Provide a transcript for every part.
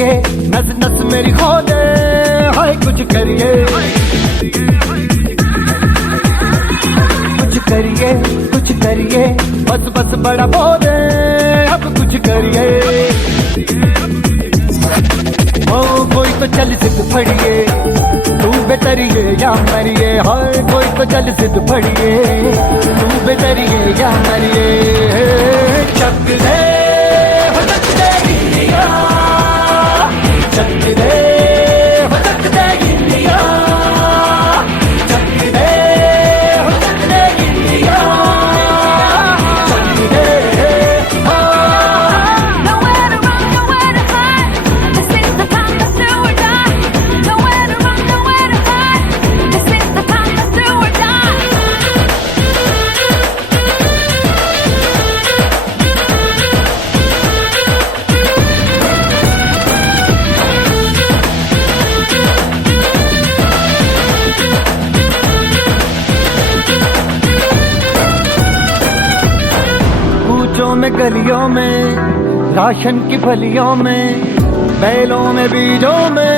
करिए, नस नस मेरी खोले, हाय कुछ करिए, कुछ करिए, कुछ करिए, बस बस बड़ा बोले, अब कुछ करिए। ओ कोई तो चल सिद्ध फड़िए, तू बेतरिए या मरिए, हाय कोई तो चल सिद्ध फड़िए, तू बेतरिए या मरिए। चक दे हो चक दे गिल्लिया, चक दे हो चक दे गिल्लिया, चक दे हो चक दे गिल्लिया, चक दे। Nowhere to run, nowhere to hide. This is the time to do or die. Nowhere to run, nowhere to hide. This is the time to do or die. कूचों में गलियों में, राशन की फलियों में, बैलों में बीजों में,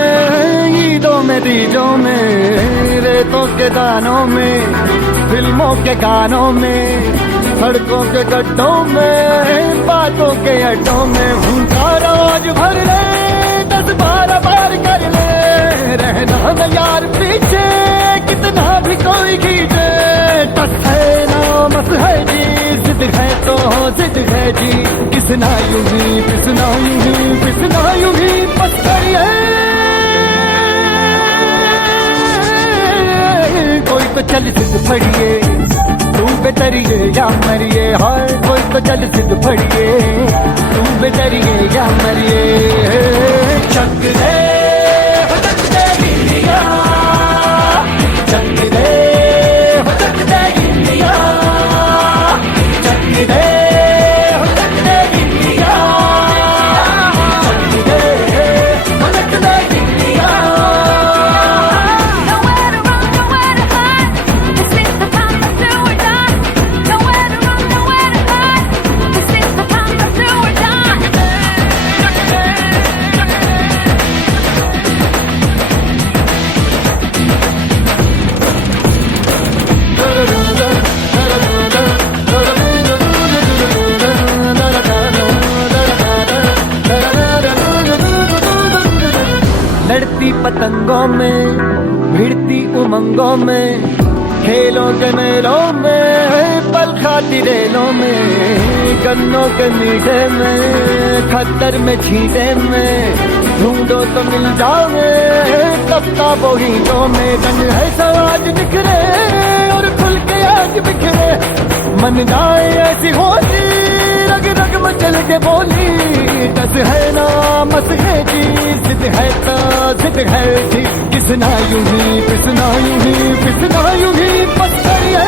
ईदों में बीजों में, रेतों के दानों में, फिल्मों के गानों में, सड़कों के गड्ढों में, बातों के अड्डों में, भूखा रोज भर ले, 10-12 बार कर ले, रहना न यार पीछे, कितना भी कोई खींचे, टस है ना मस है जी, जिद है तो जिद है जी, किसना यूं ही पिसना यूं ही पिसना यूं ही बस करिए। कोई तो चल सिद्ध फड़िए, तू बेतरिए या मरिए, हाय कोई तो चल सिद्ध फड़िए, तू बेतरिए या मरिए। चक दे हो चक दे गिल्लिया, चक दे हो चक दे गिल्लिया, चक दे हो चक दे गिल्लिया, चक दे हो चक दे गिल्लिया। Nowhere to run, nowhere to hide. This is the time to do or die. Nowhere to run, nowhere to hide. This is the time to do or die. लड़ती पतंगों में, भिड़ती उमंगों में, खेलों के मेलों में, पल खाती रेलों में, गन्नों के मीठे में, खद्दर में छींटे में, ढूंढो तो मिल जाओगे, तफ्ता बोहीनों में, रंग है सवाज बिखरे और खुल के आज बिखरे, मन जाए ऐसी होली, रग रग मचल के बोली, दस है ना मस है जी, जिद है तो जिद है जी, किसना यूं ही पिसना यूं ही पिसना यूं ही बस करिए।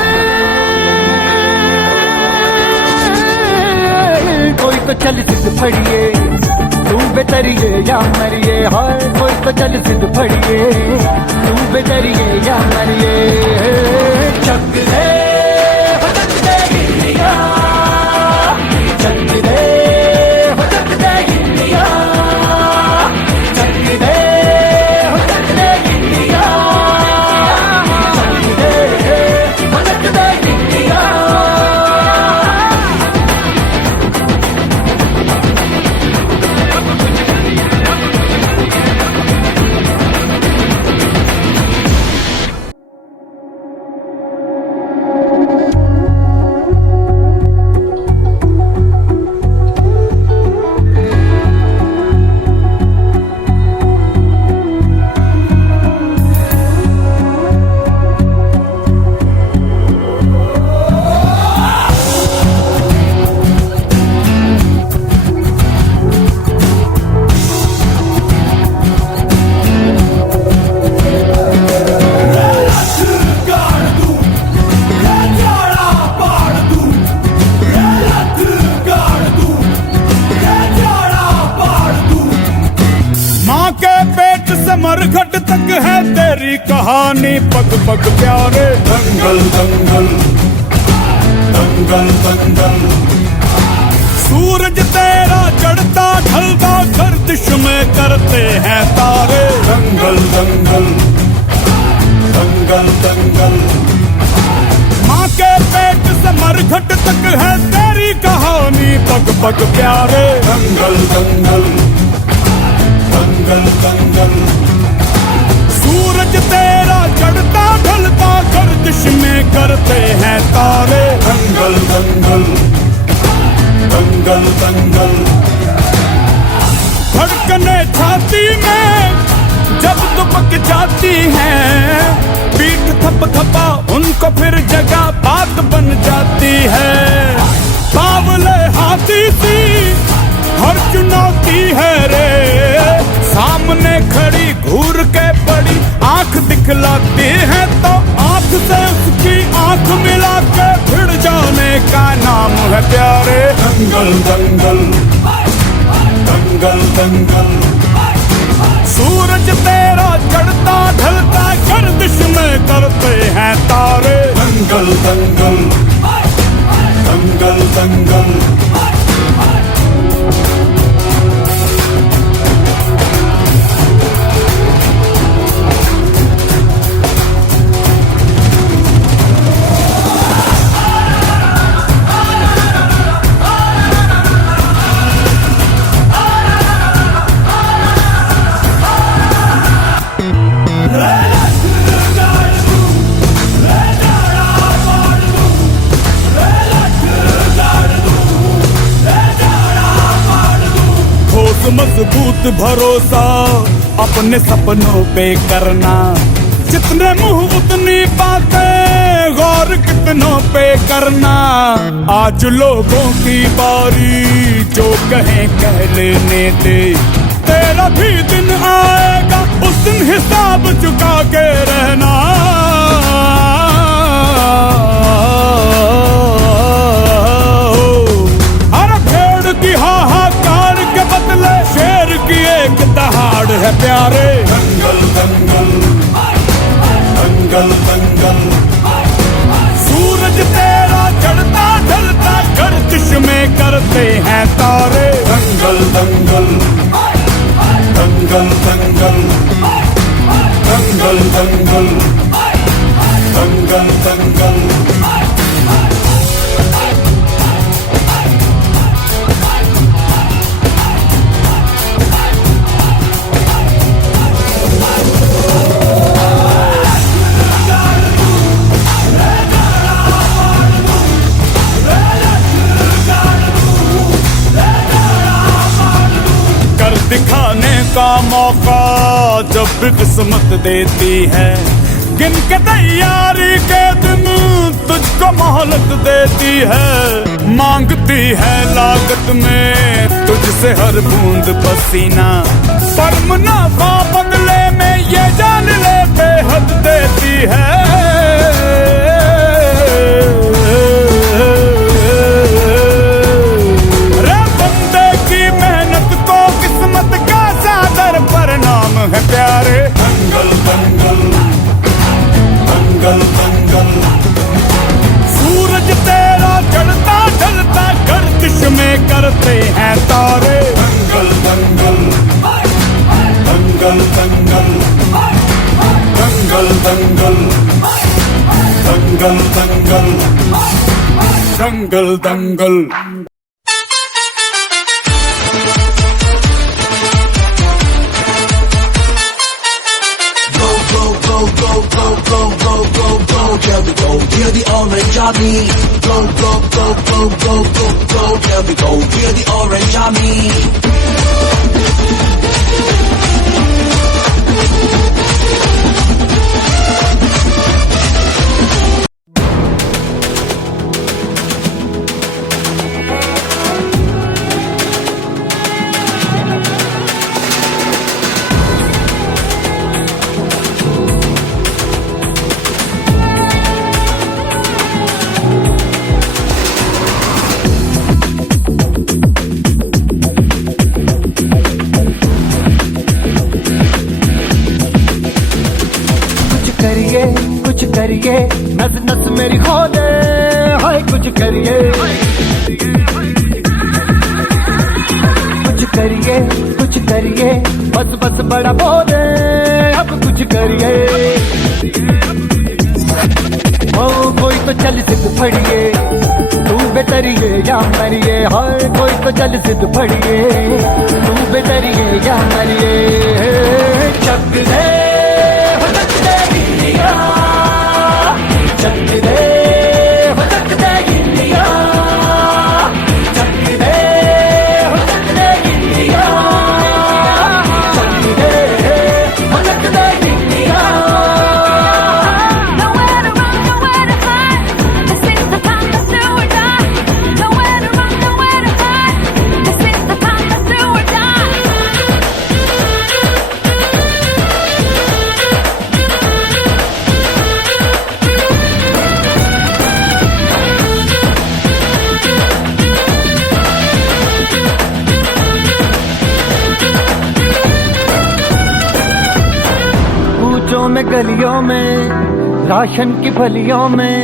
कोई तो चल सिद्ध फड़िए, तू बेतरिए या मरिए, हाय कोई तो चल सिद्ध फड़िए, तू बेतरिए या मरिए। चक दे हो चक दे गिल्लिया, चक दे हो चक दे गिल्लिया, चक दे हो चक दे गिल्लिया, चक दे हो चक दे गिल्लिया। मरघट तक है तेरी कहानी, पग पग प्यारे। दंगल दंगल दंगल दंगल सूरज तेरा चढ़ता ढलता गर्दिश में करते हैं तारे। दंगल दंगल दंगल दंगल, माँ के पेट से मरघट तक है तेरी कहानी पग पग प्यारे। दंगल दंगल दंगल दंगल, सूरज तेरा चढ़ता ढलता गर्दिश में करते हैं तारे। दंगल दंगल दंगल दंगल, धड़कने छाती में जब दुबक जाती हैं, पीठ थप थपा उनको फिर जगह बात बन जाती है। बावले हाथी सी हर चुनौती है रे, सामने खड़ी घूर के बड़ी आंख दिखलाती है, तो आंख से उसकी आंख मिला के भिड़ जाने का नाम है प्यारे। दंगल दंगल दंगल दंगल, सूरज तेरा चढ़ता ढलता गर्दिश में करते हैं तारे। दंगल दंगल दंगल दंगल, मजबूत भरोसा अपने सपनों पे करना, जितने मुंह उतनी बातें गौर कितनों पे करना। आज लोगों की बारी जो कहें कह लेने दे, तेरा भी दिन आएगा उस दिन हिसाब चुका के रहना। अरे भेड़ की हाहाकार के बदले शेर की एक दहाड़ है प्यारे। दंगल दंगल दंगल दंगल, सूरज तेरा चढ़ता ढलता गर्दिश में करते हैं तारे। दंगल दंगल दंगल दंगल दंगल दंगल दंगल दंगल, दिखाने का मौका जब भी किस्मत देती है, गिन के तैयारी के दिन तुझको मोहलत देती है। मांगती है लागत में तुझसे हर बूंद पसीना, पर मुनाफा बदले में ये जान ले बेहद देती है। है प्यारे। दंगल दंगल दंगल दंगल, सूरज तेरा चढ़ता ढलता गर्दिश में करते हैं तारे। दंगल दंगल दंगल दंगल दंगल दंगल दंगल दंगल दंगल दंगल। Here we go, hear the orange army. Go, go, go, go, go, go, go. Here we go, hear the orange army. कुछ करिए नस नस मेरी खोले, हाय कुछ करिए। बस बड़ा बोले अब कुछ करिए। ओ कोई तो चल सिद्ध फड़िए, तू बेतरिए या मरिए। हाय कोई तो चल सिद्ध फड़िए, तू बेतरिए या मरिए। चक दे हो चक दे इंडिया, चक दे हो चक दे इंडिया, चक दे हो चक दे इंडिया, चक दे हो चक दे India. Nowhere to run, nowhere to hide. This is the time to do or die. Nowhere to run, nowhere to hide. This is the time to do or die. कूचों में गलियों में, ration की फलियों में,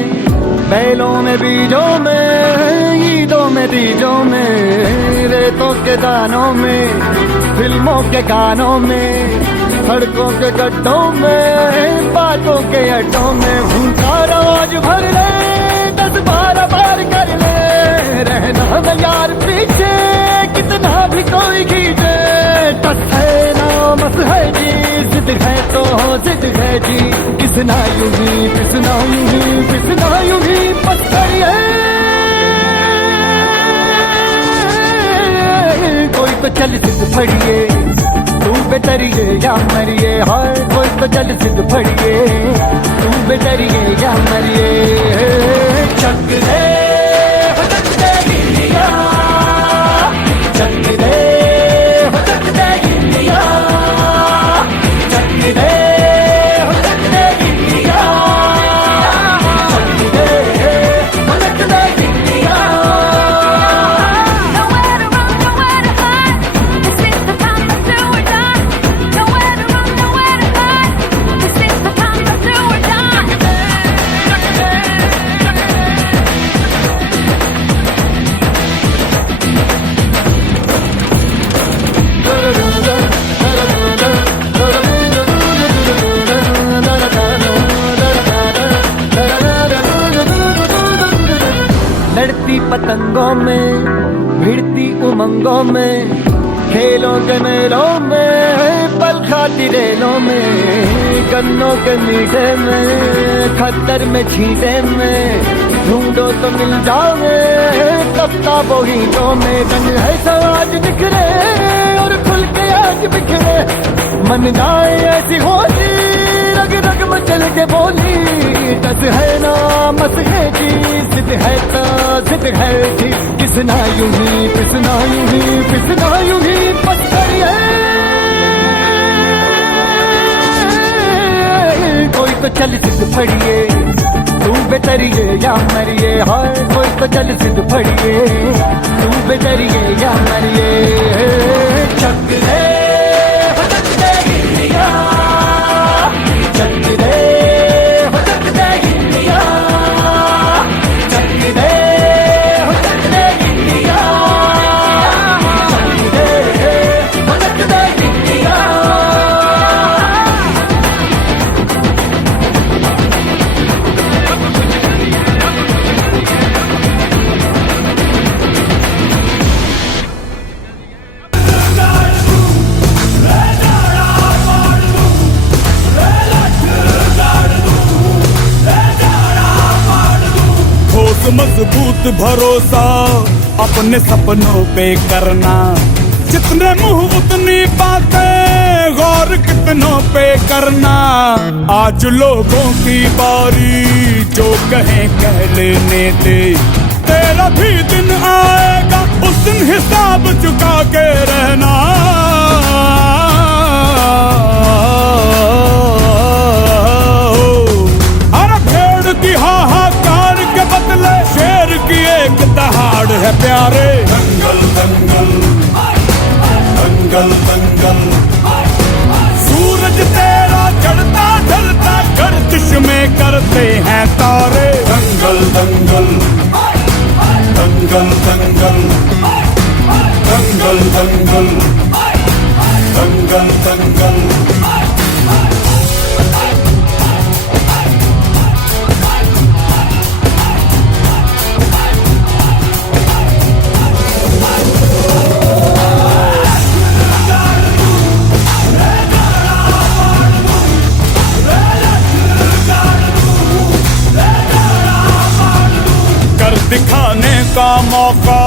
बैलों में बीजों में, ईदों में तीजों में, रेतों के दानों में, फिल्मों के गानों में, सड़कों के गड्ढों में, बातों के अड्डों में। भूखा रोज भर ले 10-12 बार कर ले, रहना न यार पीछे कितना भी कोई खींचे। टस है ना मस है जी, जिद है तो जिद है जी, किसना यूं ही पिसना यूं ही पिसना यूं ही पत्थर है। कोई तो चल सिद्ध फड़िए, तू बेतरिए या मरिए। हाय कोई तो चल सिद्ध फड़िए, तू बेतरिए या मरिए। चक दे हो चक दे इंडिया, चक दे हो चक दे इंडिया, चक दे हो चक दे इंडिया, चक दे हो चक दे India. Nowhere to run, nowhere to hide. This is the time to do or die. Nowhere to run, nowhere to hide. This is the time to do or die. लड़ती पतंगों में, भिड़ती उमंगों में, खेलों के मेलों में, पल खाती रेलों में, गन्नों के मीठे में, खद्दर में छींटे में, ढूंढो तो मिल जाओगे कफ्ताबों हीटों में। रंग है समाज बिखरे और खुल के आज बिखरे, मन जाए ऐसी होली रग रग मचल के बोली। टस है ना मस है जी, जिद है तो जिद है जी, किसना यूं ही पिसना यूं ही पिसना यूं ही पत्थर है। कोई तो चल सिद्ध फड़िए, तू बेतरिए या मरिए। हाय कोई तो चल सिद्ध फड़िए, तू बेतरिए या मरिए। चक दे हो चक दे इंडिया, चक दे हो चक दे इंडिया, चक दे हो चक दे इंडिया, चक दे हो चक दे इंडिया। मजबूत भरोसा अपने सपनों पे करना, जितने मुंह उतनी बातें, गौर कितनों पे करना। आज लोगों की बारी, जो कहें कह लेने दे, तेरा भी दिन आएगा उस दिन हिसाब चुका के रहना। अरे भेड़ की हाहाकार के बदले शेर की एक दहाड़ है प्यारे। दंगल दंगल दंगल दंगल, सूरज तेरा चढ़ता ढलता गर्दिश में करते हैं तारे। दंगल दंगल दंगल दंगल दंगल दंगल दंगल दंगल कर दिखाने का मौका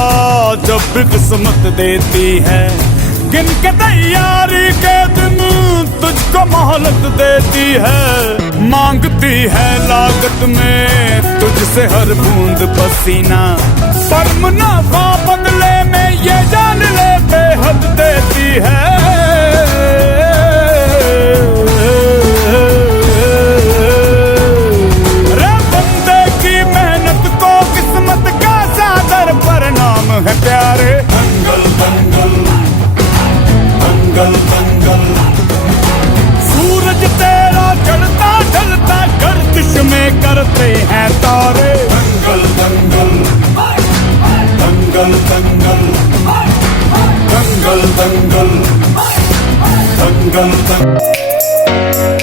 जब भी किस्मत देती है, गिन के तैयारी के दिन तुझको मोहलत देती है। मांगती है लागत में तुझसे हर बूंद पसीना, पर मुनाफा बदले में ये जान ले बेहद देती है। रे बंदे की मेहनत को किस्मत का सादर परिणाम है प्यारे। दंगल दंगल दंगल दंगल सूरज तेरा चढ़ता ढलता गर्दिश में करते हैं तारे। दंगल दंगल दंगल दंगल दंगल दंगल दंगल दंगल